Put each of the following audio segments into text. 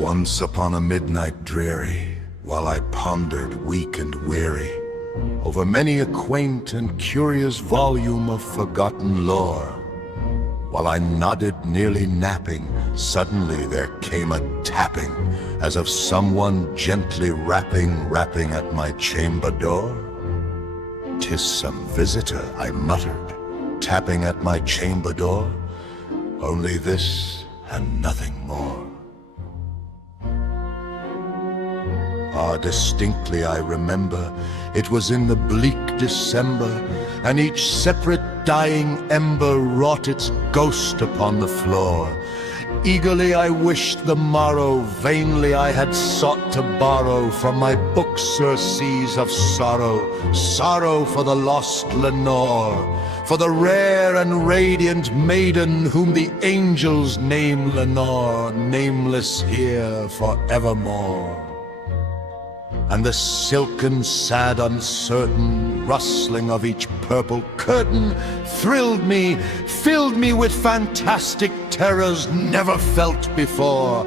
Once upon a midnight dreary, while I pondered weak and weary over many a quaint and curious volume of forgotten lore, while I nodded nearly napping, suddenly there came a tapping, as of someone gently rapping at my chamber door. "'Tis some visitor," I muttered, tapping at my chamber door. Only this and nothing more. Ah, distinctly I remember, it was in the bleak December, and each separate dying ember wrought its ghost upon the floor. Eagerly I wished the morrow, vainly I had sought to borrow from my book surcease of sorrow, sorrow for the lost Lenore, for the rare and radiant maiden whom the angels name Lenore, nameless here forevermore. And the silken, sad, uncertain rustling of each purple curtain thrilled me, filled me with fantastic terrors never felt before,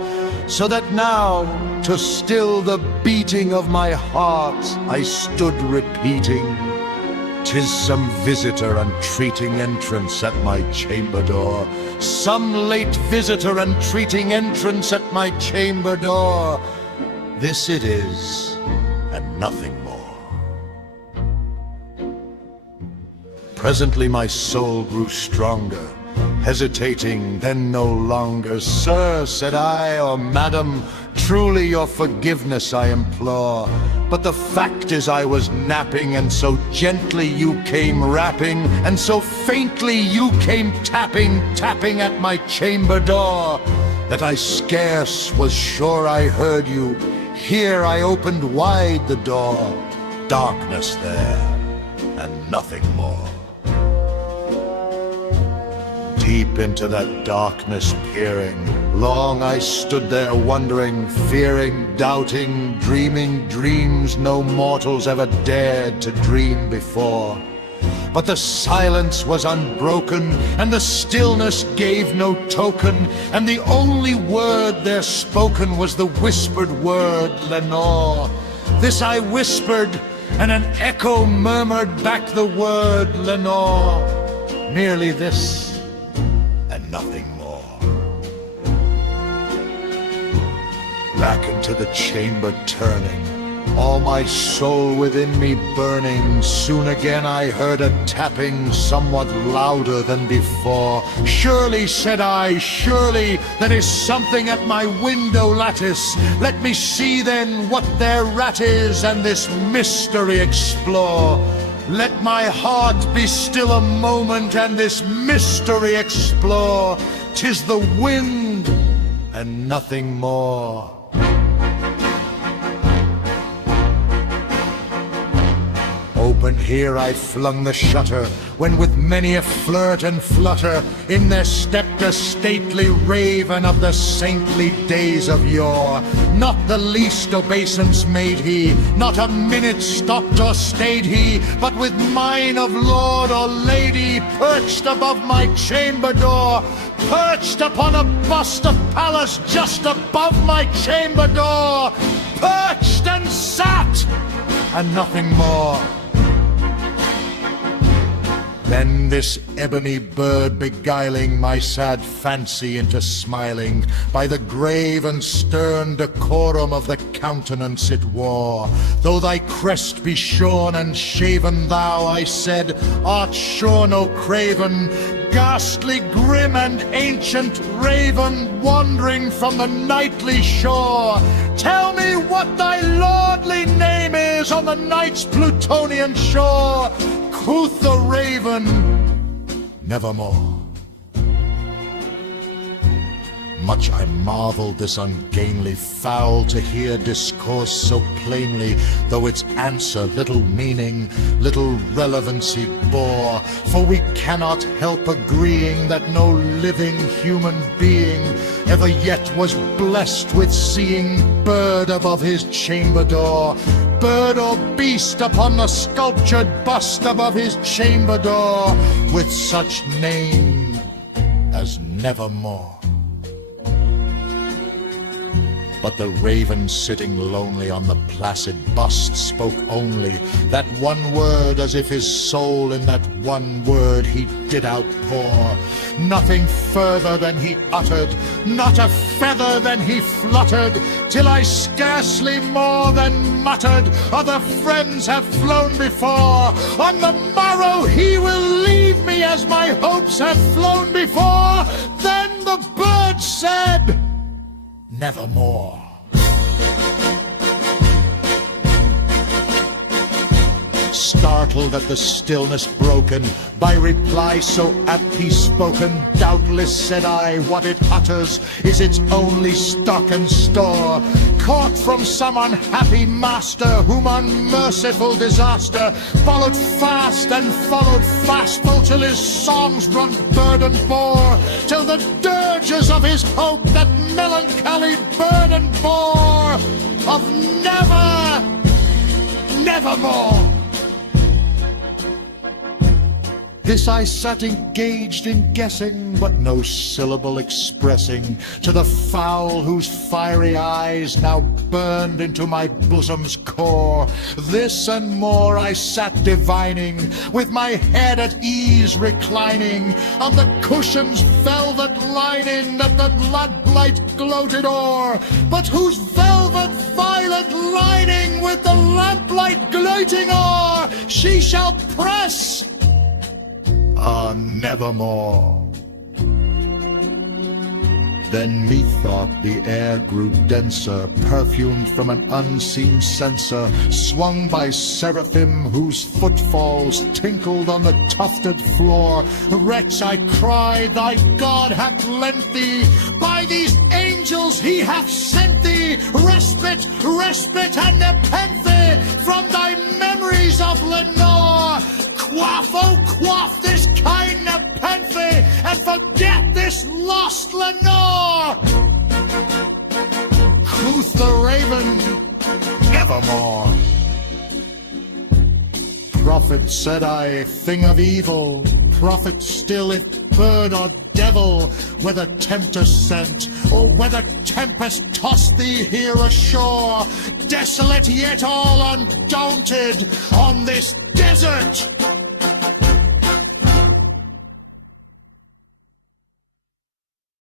so that now, to still the beating of my heart, I stood repeating, "'Tis some visitor entreating entrance at my chamber door, some late visitor entreating entrance at my chamber door. This it is, and nothing more." Presently my soul grew stronger, hesitating then no longer. "Sir," said I, "or madam, truly your forgiveness I implore. But the fact is I was napping, and so gently you came rapping, and so faintly you came tapping at my chamber door, that I scarce was sure I heard you. Here I opened wide the door, darkness there, and nothing more." Deep into that darkness peering, long I stood there wondering, fearing, doubting, dreaming dreams no mortals ever dared to dream before. But the silence was unbroken, and the stillness gave no token, and the only word there spoken was the whispered word, "Lenore." This I whispered, and an echo murmured back the word, "Lenore." Merely this, and nothing more. Back into the chamber turning, all my soul within me burning, soon again I heard a tapping somewhat louder than before. "Surely," said I, "surely there is something at my window lattice. Let me see then what thereat is, and this mystery explore. Let my heart be still a moment, and this mystery explore. 'Tis the wind, and nothing more." Open here I flung the shutter, when with many a flirt and flutter in there stepped a stately raven of the saintly days of yore. Not the least obeisance made he, not a minute stopped or stayed he, but with mine of lord or lady perched above my chamber door, perched upon a bust of Pallas just above my chamber door, perched and sat, and nothing more. Then this ebony bird beguiling my sad fancy into smiling, by the grave and stern decorum of the countenance it wore. "Though thy crest be shorn and shaven, thou," I said, "art sure no craven, ghastly, grim, and ancient raven, wandering from the nightly shore. Tell me what thy lordly name is on the night's Plutonian shore." Quoth the raven, "Nevermore." Much I marveled this ungainly fowl to hear discourse so plainly, though its answer little meaning, little relevancy bore. For we cannot help agreeing that no living human being ever yet was blessed with seeing bird above his chamber door, bird or beast upon the sculptured bust above his chamber door, with such name as Nevermore. But the raven sitting lonely on the placid bust spoke only that one word, as if his soul in that one word he did outpour. Nothing further than he uttered, not a feather than he fluttered, till I scarcely more than muttered, other friends have flown before. On the morrow he will leave me as my hopes have flown before. Then the bird said, nevermore. Startled at the stillness broken by reply so aptly spoken, doubtless, said I, what it utters is its only stock and store, caught from some unhappy master whom unmerciful disaster followed fast and followed fastful till his songs run burden bore, till the dirges of his hope that melancholy burden bore of nevermore. This I sat engaged in guessing, but no syllable expressing to the fowl whose fiery eyes now burned into my bosom's core. This and more I sat divining, with my head at ease reclining on the cushion's velvet lining that the lamplight gloated o'er, but whose velvet violet lining with the lamplight gloating o'er she shall press nevermore. Then methought the air grew denser, perfumed from an unseen censer, swung by seraphim whose footfalls tinkled on the tufted floor. Wretch, I cried, thy God hath lent thee, by these angels he hath sent thee, respite, respite and nepenthe from thy memories of Lenore. Quaff, oh quaff this kind nepenthe, and forget this lost Lenore. Quoth the raven, nevermore. Prophet, said I, thing of evil, prophet still if bird or devil, whether tempter sent, or whether tempest tossed thee here ashore, desolate yet all undaunted, on this desert